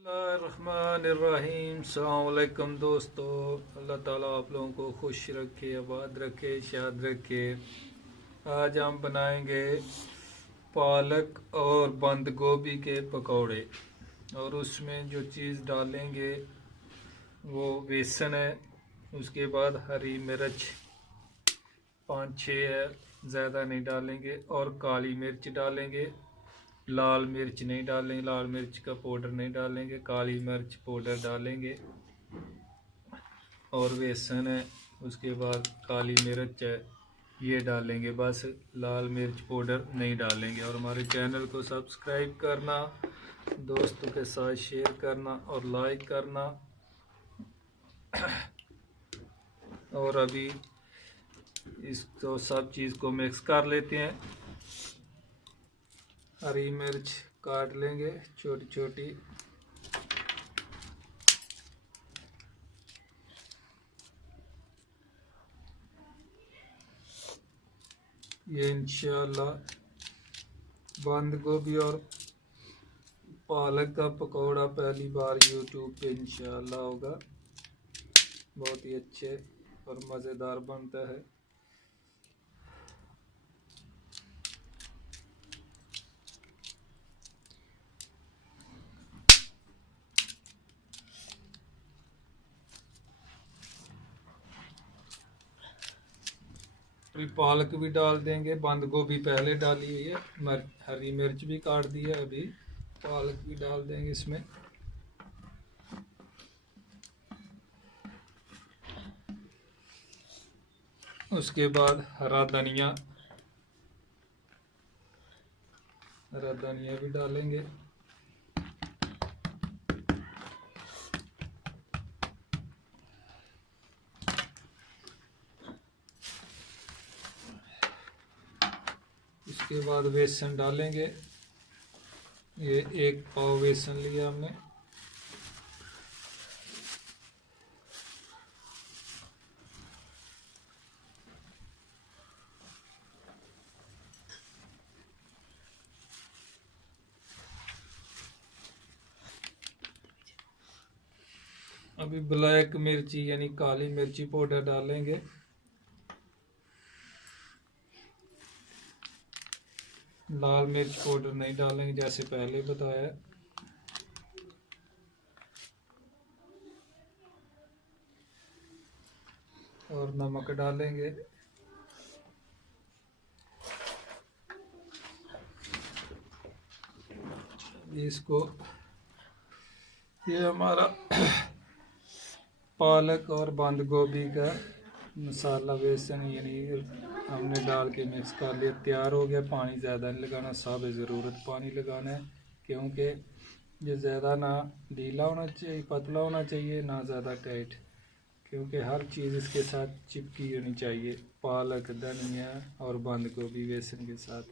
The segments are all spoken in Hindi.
बिस्मिल्लाहिर्रहमानिर्रहीम। अस्सलाम वालेकुम दोस्तों, अल्लाह ताला आप लोगों को खुश रखे, आबाद रखे, शाद रखे। आज हम बनाएंगे पालक और बंद गोभी के पकौड़े, और उसमें जो चीज़ डालेंगे वो बेसन है। उसके बाद हरी मिर्च 5-6 है, ज़्यादा नहीं डालेंगे, और काली मिर्च डालेंगे। लाल मिर्च नहीं डालेंगे, लाल मिर्च का पाउडर नहीं डालेंगे, काली मिर्च पाउडर डालेंगे। और बेसन है, उसके बाद काली मिर्च है, ये डालेंगे बस। लाल मिर्च पाउडर नहीं डालेंगे। और हमारे चैनल को सब्सक्राइब करना, दोस्तों के साथ शेयर करना और लाइक करना। और अभी इसको सब चीज़ को मिक्स कर लेते हैं। हरी मिर्च काट लेंगे छोटी छोटी। ये इंशाल्लाह बंद गोभी और पालक का पकौड़ा पहली बार यूट्यूब पे इंशाल्लाह होगा। बहुत ही अच्छे और मज़ेदार बनता है। अभी पालक भी डाल देंगे, बंद गोभी पहले डाली हुई है, हरी मिर्च भी काट दी है, अभी पालक भी डाल देंगे इसमें। उसके बाद हरा धनिया भी डालेंगे। उसके बाद बेसन डालेंगे। ये 1 पाव बेसन लिया हमने। अभी ब्लैक मिर्ची यानी काली मिर्ची पाउडर डालेंगे। लाल मिर्च पाउडर नहीं डालेंगे जैसे पहले बताया। और नमक डालेंगे। इसको ये हमारा पालक और बंद गोभी का मसाला बेसन यानी हमने डाल के मिक्स कर लिया, तैयार हो गया। पानी ज़्यादा नहीं लगाना, साबे ज़रूरत पानी लगाना है, क्योंकि ये ज़्यादा ना ढीला होना चाहिए, पतला होना चाहिए, ना ज़्यादा टाइट, क्योंकि हर चीज़ इसके साथ चिपकी होनी चाहिए। पालक, धनिया और बंद गोभी बेसन के साथ।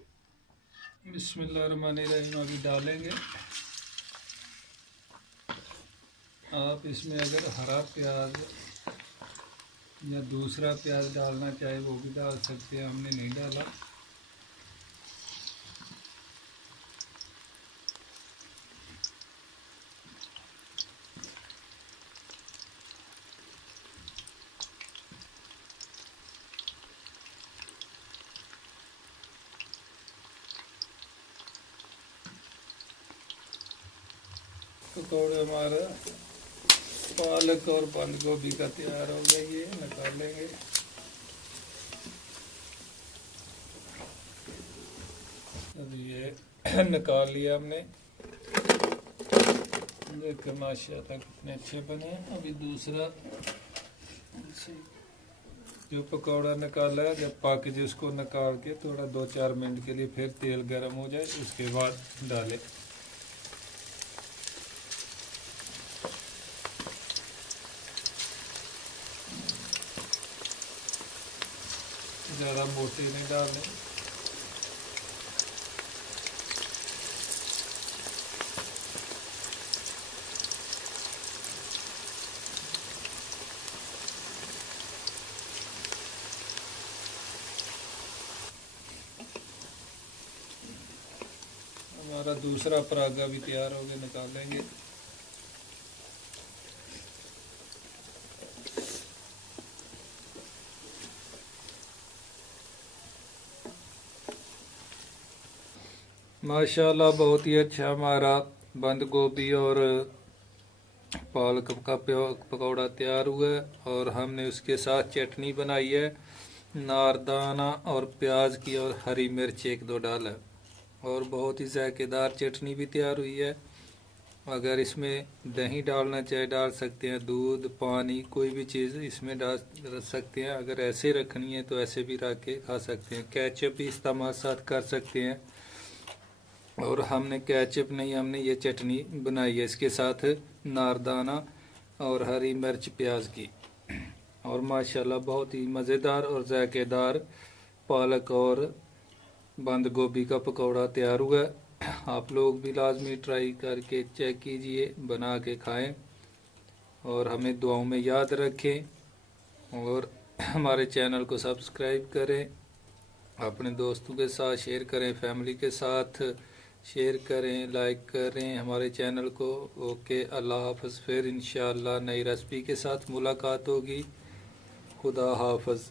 बिस्मिल्लाहिर्रहमानिर्रहीम अभी डालेंगे। आप इसमें अगर हरा प्याज या दूसरा प्याज डालना चाहे वो भी डाल सकते हैं, हमने नहीं डाला। पकौड़े हमारा पालक और बंद गोभी का तैयार हो गया, ये निकालेंगे। अब ये निकाल लिया हमने। देखिए माशाल्लाह कितने अच्छे बने। अभी दूसरा जो पकौड़ा निकाला है, जब पक जाए उसको निकाल के थोड़ा 2-4 मिनट के लिए फिर तेल गर्म हो जाए, उसके बाद डालें। ज़्यादा मोटे नहीं डालने। हमारा दूसरा परागा भी तैयार हो गया, निकालेंगे। माशाल्लाह बहुत ही अच्छा हमारा बंद गोभी और पालक का पकौड़ा तैयार हुआ है। और हमने उसके साथ चटनी बनाई है, नारदाना और प्याज की और हरी मिर्च 1-2 डाला, और बहुत ही जायकेदार चटनी भी तैयार हुई है। अगर इसमें दही डालना चाहे डाल सकते हैं, दूध, पानी, कोई भी चीज़ इसमें डाल सकते हैं। अगर ऐसे रखनी है तो ऐसे भी रख के खा सकते हैं। केचप भी इस्तेमाल साथ कर सकते हैं, और हमने केचप नहीं, हमने ये चटनी बनाई है इसके साथ नारदाना और हरी मिर्च प्याज की। और माशाल्लाह बहुत ही मज़ेदार और जायकेदार पालक और बंद गोभी का पकौड़ा तैयार हुआ है। आप लोग भी लाजमी ट्राई करके चेक कीजिए, बना के खाएं और हमें दुआओं में याद रखें। और हमारे चैनल को सब्सक्राइब करें, अपने दोस्तों के साथ शेयर करें, फैमिली के साथ शेयर करें, लाइक करें हमारे चैनल को। ओके, अल्लाह हाफ़िज़। फिर इंशाअल्लाह नई रेसिपी के साथ मुलाकात होगी। खुदा हाफ़िज़।